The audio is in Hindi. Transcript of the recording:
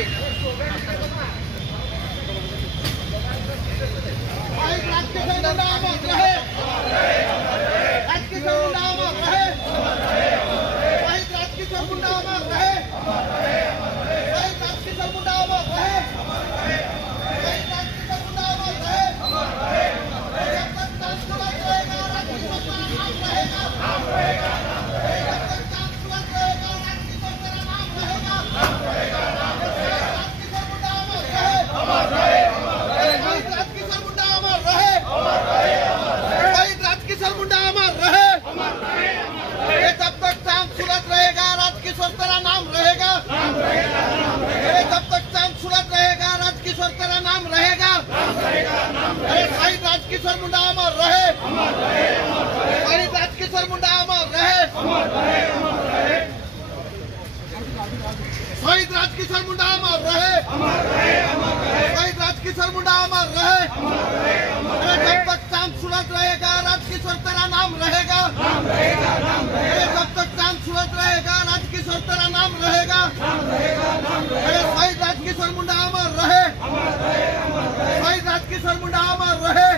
राजकिशोर मुंडा अमर रहे, शहीद राजकिशोर मुंडा अमर रहे, शहीद राजकिशोर मुंडा अमर रहे, शहीद राजकिशोर मुंडा अमर रहे। जब तक चांद सूरज रहेगा राजकिशोर तेरा नाम रहेगा, जब तक चांद सूरज रहेगा राजकिशोर तेरा नाम रहेगा। शहीद राजकिशोर मुंडा अमर रहे, शहीद राजकिशोर मुंडा अमर रहे।